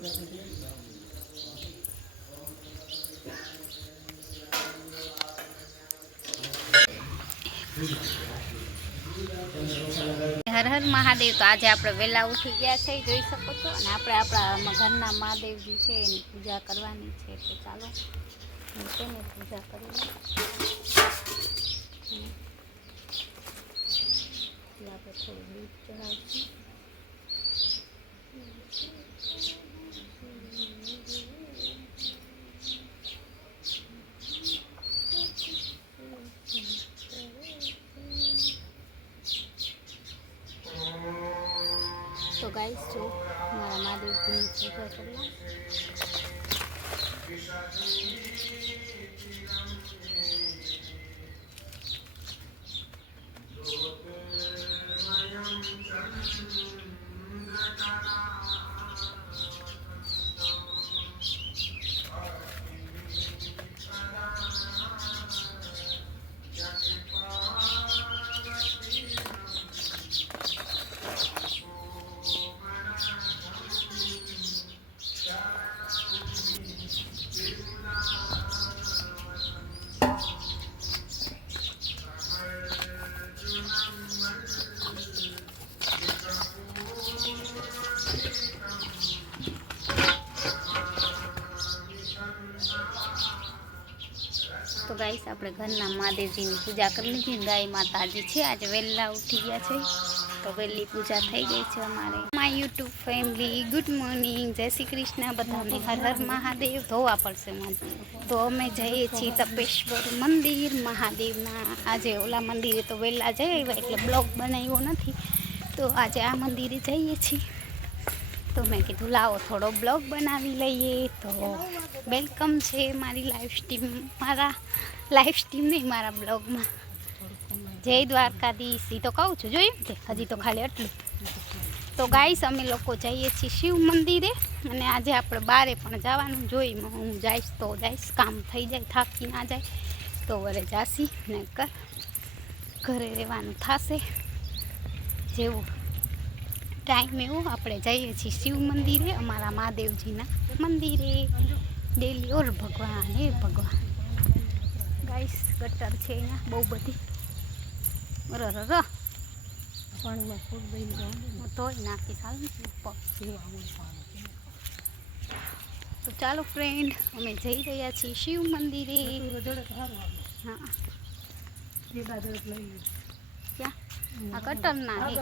હર હર મહાદેવ। તો આજે આપણે વહેલા ઉઠી ગયા છે, જોઈ શકો છો, અને આપણે આપણા ઘરના મહાદેવજી છે એની પૂજા કરવાની છે। તો ચાલો તેની પૂજા કરી લઈએ। આપણે થોડું દૂધ ચડાવીશું। तो गाइस जो हमारा महादेव जी की पूजा करना। तो गाइस આપણે ઘરના મહાદેવજીની પૂજા કરી લીધી। ગાય માતાજી છે, આજે વહેલા ઉઠી ગયા છે તો વહેલી પૂજા થઈ ગઈ છે અમારે। My YouTube family good morning, જય શ્રી કૃષ્ણ બધાને, હર હર મહાદેવ। ધોવા પડશે મને। તો અમે જઈએ છીએ તપેશ્વર મંદિર મહાદેવના। આજે ઓલા મંદિરે તો વહેલા જઈ આવ્યા એટલે બ્લોગ બનાવ્યો નથી, તો આજે આ મંદિરે જઈએ છીએ। तो मैं कीधु लाओ थोड़ो ब्लॉग बनावी लईए। तो वेलकम है मारी लाइव स्ट्रीम, मारा लाइव स्ट्रीम नहीं मारा ब्लॉग में। जय द्वारकाधीश तो कहूँ छूँ, जो हजी तो खाली एटलू। तो गाइस अमे लोग जाइए छीए शिव मंदिरे, अने आजे आपणे बारे पण जवानुं जोई। हूँ जाइश तो जाइश, काम थई जाए, थाकी ना जाए तो वरे जासी, नहीतर घरे रहेवानुं थशे। जेवुं टाइम एवं आपणे जाइए छीए शिव मंदिरे, अमारा महादेवजीना मंदिरे डेली। और भगवान हे भगवान। गाइस गटर छे अहींया बहु बधी। र पाणीमां फूट दईने तोय नाखी साल तो चालो फ्रेंड अमे जई रह्या छीए शिव मंदिरे। हाँ क्या आ गटर ना है,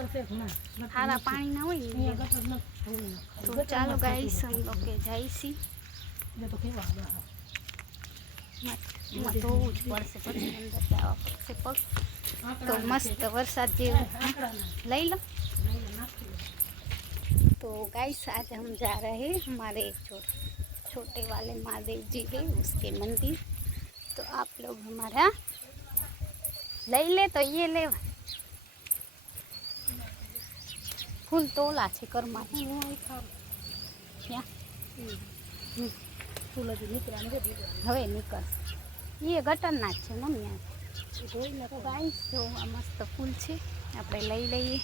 खारा पानी ना होय। तो चालो गाइस हम लोग के जाइसी। धोवुं ज पड़शे, पछी अंदर जवा पड़शे पग। तो मस्त वरसाद जेवुं लई लो। तो गाइस आज हम जा रहे हैं हमारे छोटे वाले महादेव जी है उसके मंदिर। तो आप लोग हमारा लई ले तो ये ले। फूल तोला छे करमा फूल हवे निकल ये गटरना छे मम्मी। तो गाइस जो आ मस्त फूल छे आपणे लई लईए।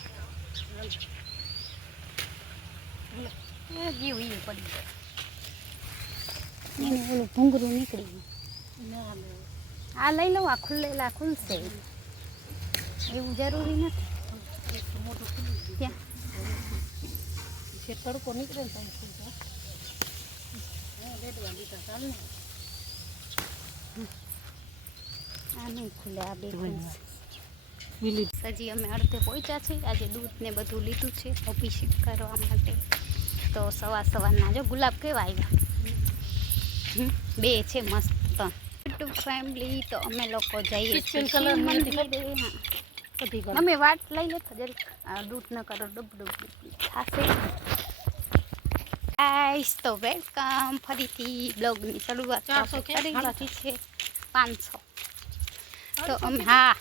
गयुं ये पड़ी एने ओલું ભૂંગરું નીકળી ગયું। આ લઈ લઉં, આ ખુલ્લેલા ખુલશે એવું જરૂરી નથી। ત્યાં તડકો નીકળે ને આ નહીં ખુલે, આ બે હજી અમે અડધે પહોંચ્યા છીએ। આજે દૂધ ને બધું લીધું છે અભિષેક કરવા માટે। તો સવાર સવારના જો ગુલાબ કેવા આવ્યા, બે છે મસ્ત। યુટ્યુબ ફેમિલી તો અમે લોકો જઈએ છીએ મંદિરે। અમે વાટ લઈ લે જરીક, દૂધ ન કરો ડૂબ થશે। ગાઈસ તો વેલકમ ફરીથી બ્લોગની શરૂઆત કરી દીધી છે। 500 તો અમે હા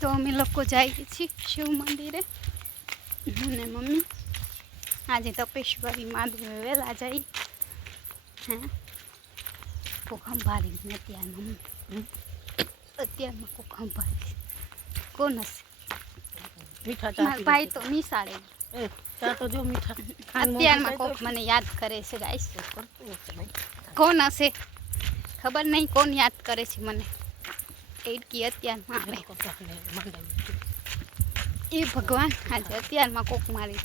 તો અમે લોકો જઈએ છીએ શિવ મંદિરે અને મમ્મી। આજે તપેશ્વરી મહાદેવ વહેલા જઈ હે કોક સંભાળી ને અત્યારમાં કોક સંભાળી। કોણ હશે? મારા ભાઈ તો નિશાળે ચા તો જો મીઠા અત્યારમાં કોક મને યાદ કરે છે ગાઈસ. કોણ હશે ખબર નહીં, કોણ યાદ કરે છે મને. એડકી અત્યારમાં આવે એ ભગવાન. આજે અત્યારમાં કોક મારી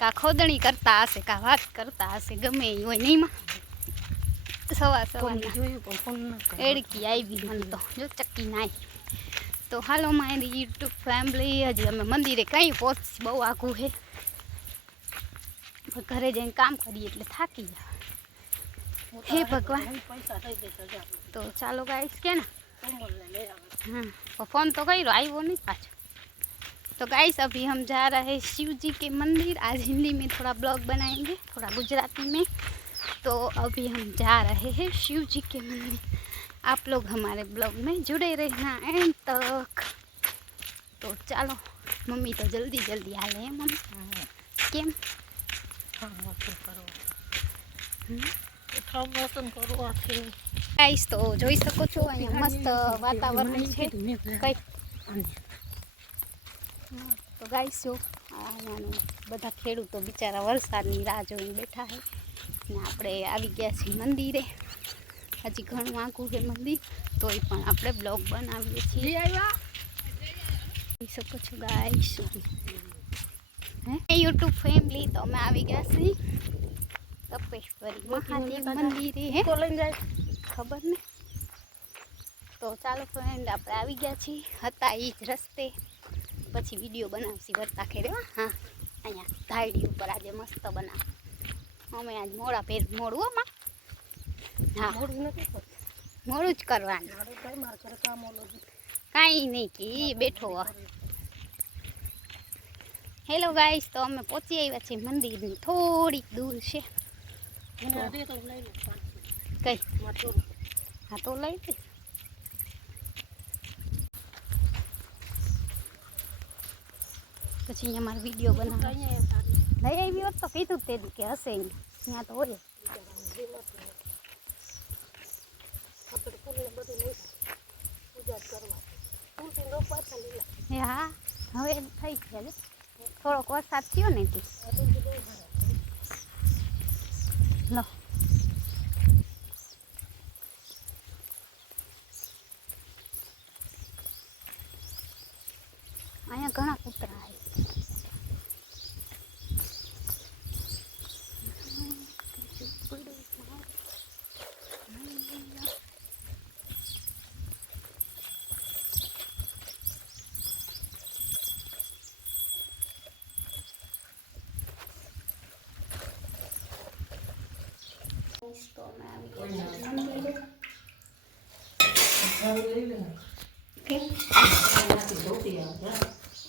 કા ખોદણી કરતા હશે, કા વાત કરતા હશે, ગમે એ હોય નહીં. સવાર એડકી આવી મને તો જો ચક્કી નાઈ. તો હાલો મારી યુટ્યુબ ફેમિલી, હજી અમે મંદિરે કંઈ પહોંચી, બહુ આઘું છે. ઘરે જઈને કામ કરીએ એટલે થાકી જાય. હે ભગવાન. તો ચાલો ગાઈસ કે ના, हाँ फ़ोन तो कही આવ્યો नहीं पाछो. तो गाइस अभी हम जा रहे हैं शिव जी के मंदिर. आज हिंदी में थोड़ा ब्लॉग बनाएंगे, थोड़ा गुजराती में. तो अभी हम जा रहे हैं शिव जी के मंदिर. आप लोग हमारे ब्लॉग में जुड़े रहना एंड तक. तो ચાલો મમ્મી તો જલ્દી જલ્દી હાલે હે મમ્મી. કેમ ગાઈસ તો જોઈ શકો છો અહીંયા મસ્ત વાતાવરણ છે. કઈ તો ગાઈસ જો અહીંયાનું બધા ખેડૂતો બિચારા વરસાદની રાહ જોઈને બેઠા છે. ને આપણે આવી ગયા છીએ મંદિરે. હજી ઘણું આઘું છે મંદિર, તોય પણ આપણે બ્લોગ બનાવીએ છીએ. જોઈ શકો છો ગાઈસ હે યુટ્યુબ ફેમિલી. તો અમે આવી ગયા છીએ તપેશ્વરી મહાદેવ મંદિરે. હે ખબર ને. તો ચાલો ફ્રેન્ડ આપણે આવી ગયા છીએ. હતા એ જ રસ્તે, પછી વિડીયો બનાવશી વરતા ખેરે. હા અહીંયા ધાયડી ઉપર આજે મસ્ત બનાવ. અમે આજ મોડા પેર મોડું હોમાં. હા મોડું જ કરવાનું, કાંઈ નહીં કે બેઠો. હેલો ગાઈસ, તો અમે પહોંચી આવ્યા છીએ મંદિરની થોડીક દૂર છે. કઈ હા તો લઈ દે. પછી અહીંયા મારો વિડીયો બનાવ લઈ આવી હોત તો કીધું તે કે હશે ત્યાં તો હોય. હા હવે થઈ ગયા. થોડોક વરસાદ થયો ને તે લો. અહીંયા ઘણા કૂતરા છે. તો અમે આવી ગયા મંદિરે.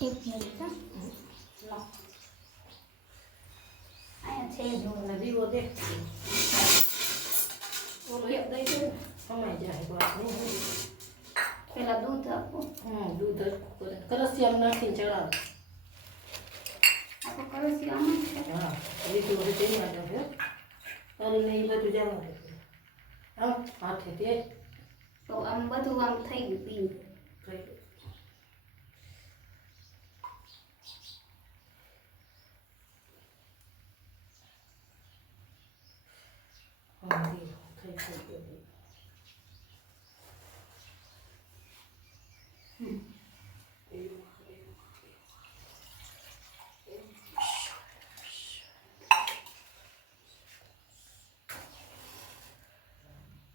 એક મિનિટ લો. અહીંયા છે જો દીવો દે. પેલા દૂધ આપો. દૂધ કરસિયામાં નાખીને ચડાવે. આપો કરસિયામાં છે. હા લીધું હોય તેની માટે છે. અને એ બધું જવા દે. આમ હાથે તે તો આમ બધું આમ થઈ ગયું પીને. થઈ ગયું.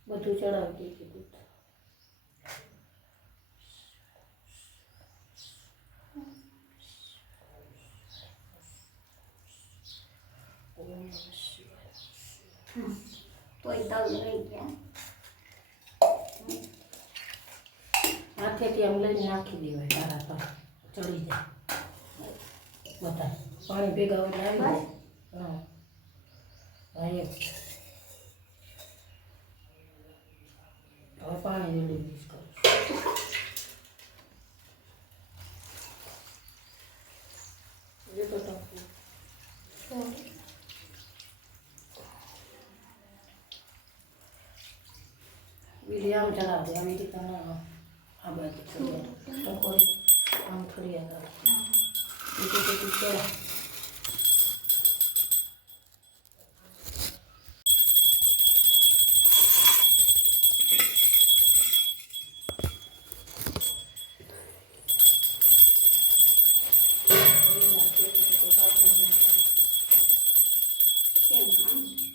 બધું ચડાવી દીધું. તોય તલ રહી ગયા. હાથેથી આમ લઈને નાખી દેવાય. તારા તો ચડી જાય બધા પાણી ભેગા હોય આવી જાય. હા હા એક હવે પાણી રેડી મિક્સ કરું. એ તો બીજી આમ ચડાવે આવી રીતે આ બાજુ ટકોરી આમ થોડી આગળ બીજું બધું ચડા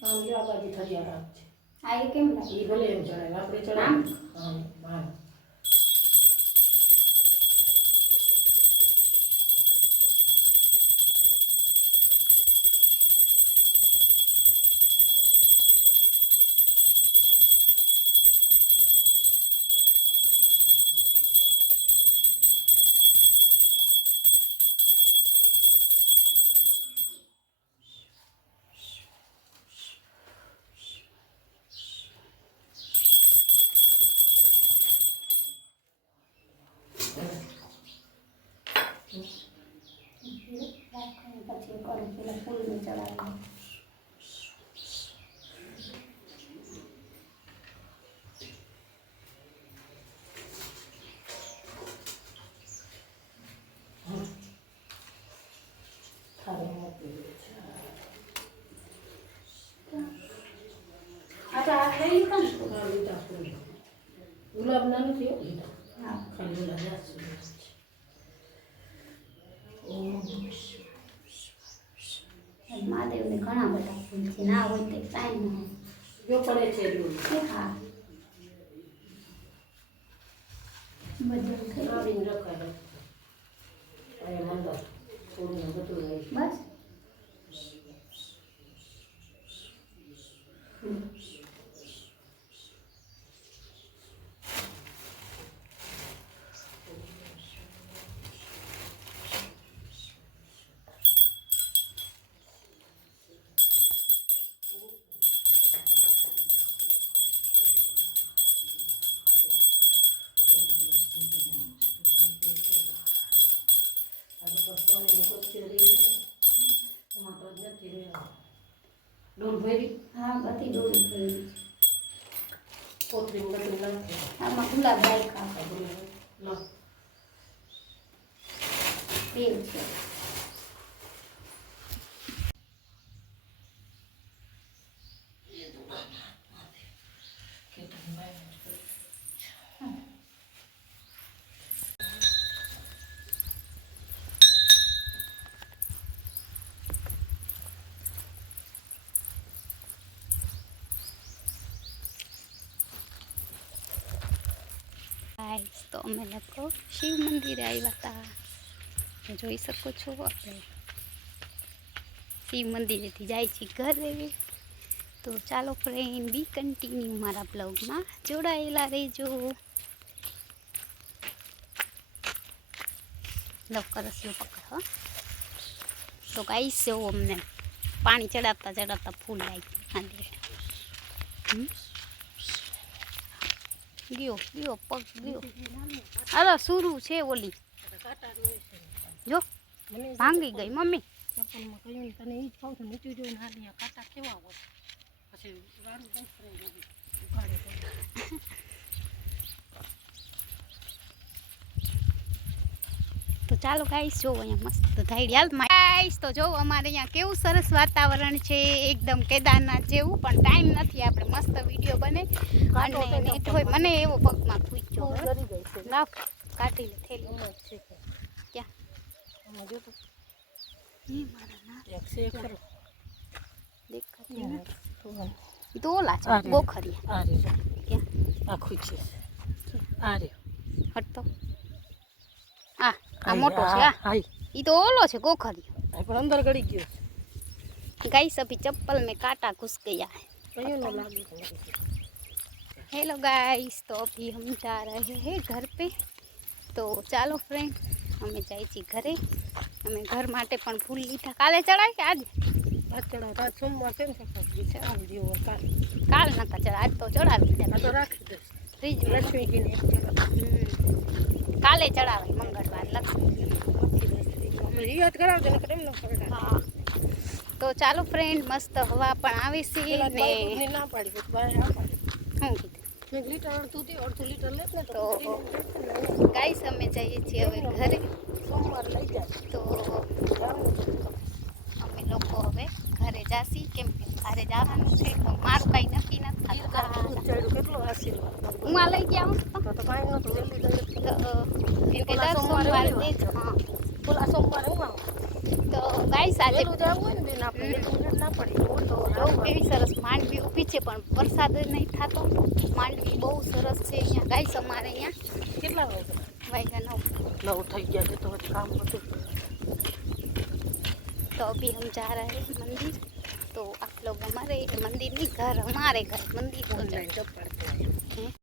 આમ જો આ બાજુ થરિયા રાખજે. આ એ કેમ લાગે એ ભલે એમ ચડાવે આપણે ચડાવે. આમ? હા. પછી કરું પેલા ફૂલને ચડાવી થાળી મૂકી દે છે. આ તો આ ખાઈ લીધા ને આ લીધા ફૂલ. ગુલાબના નથી હો લીધા. હા ખાલી ઓલા જાસૂદ છે. મહાદેવને ઘણા બધા ફૂલ છે ના હોય તે કાંઈ ન જો પડે છે એવું. હોય હા બધું થઈ આવીને રખાય. અને મંદર ફૂલને બધું રહે. બસ ડોલ ભરી હા બધી ડોળી થઈ પોતરી બધું નાખે. આમાં ગુલાબ રાખ્યા ના તેલ છે ગાઈસ તો અમે લોકો શિવ મંદિરે આવ્યા હતા તો જોઈ શકો છો આપણે શિવ મંદિરેથી જાય છે ઘરે તો ચાલો ફ્રેન્ડ બી કન્ટિન્યુ મારા બ્લોગમાં જોડાયેલા રહેજો લો કરસ્યો પકડો તો ગાઈસ જો અમને પાણી ચડાવતા ચડાવતા ફૂલ લાગી ગયો ગયો પગ ગયો અરે સુરું છે ઓલી જો ભાંગી ગઈ મમ્મી ચપ્પલમાં કહ્યું તને એ જ કહું છું નીચું જોઈને હાથ કાંટા કેવા હોય પછી વાળું બંધ ઉગાડે તો ચાલો ગાઈસ જો અહીંયા મસ્ત ધાઈડિયાલ ગાઈસ તો જો અમારે અહીંયા કેવું સરસ વાતાવરણ છે એકદમ કેદારનાથ જેવું પણ ટાઈમ નથી આપણે મસ્ત વિડીયો બને અને નેટ હોય મને એવો પગમાં પૂછ્યો ના કાઢી લે થેલી છે ક્યાં આમાં જો તો એ મારા ના એક છે ખરો દેખાતી નથી ઈ તો ઓલા છે ગોખરિયા આ રે ક્યાં આખું છે આ રે હટતો આ મોટો છે હાઈ ઈ તો ઓલો છે ગોખરિયો પણ અંદર ગળી ગયો गाइस अभी चप्पल में कांटा घुस गया है કયું ન લાગે हेलो गाइस तो अभी हम जा रहे हैं घर पे तो ચાલો ફ્રેન્ડ અમે જાય છીએ ઘરે અમે ઘર માટે પણ ફૂલ લીધા કાલે ચડાય કે આજે આ ચડાવ સોમવાર કેમ ચડાવી દીવો કાલ નતા ચડા આજ તો ચડાવી આ દીધા તો રાખી દે ફ્રીજ લક્ષ્મીજીને એક ચડાવ કાલે ચડાવાય મંગળવાર લક્ષ્મી આપણે યાદ કરાવજો ને કેમ ન પડે હા તો ચાલો ફ્રેન્ડ મસ્ત હવા પણ આવે છે ને ના પાડી તો બહાર આ પાડી શું કીધું મેં લીટર અડધું લીટર લે ને તો ગાઈસ અમે જઈએ છીએ હવે ઘરે સોમવાર લઈ જાય તો અમે લોકો હવે ઘરે જાસી કેમ કે ઘરે જવાનું છે તો મારું કાંઈ નક્કી નથી થતું કેટલો આશીર્વાદ હું આ લઈ ગયા હું તો કાંઈ નતું જલ્દી કેમ કે દર સોમવારે દેજો હા બોલા સોમવારે હું આવું તો ગાઈસ ગાઈસ આજે વહેલું જવું હોય ને બેન આપણે એટલું લેટ ના પડે હું તો બહુ કેવી સરસ માંડવી ઊભી છે પણ વરસાદ જ નહીં થતો માંડવી બહુ સરસ છે અહીંયા ગાઈસ અમારે અહીંયા કેટલા વાગે વાગ્યા 9 9 થઈ ગયા છે તો હજી કામ હતું तो अभी हम जा रहे हैं मंदिर तो आप लोग हमारे मंदिर नहीं घर हमारे घर मंदिर हो जाए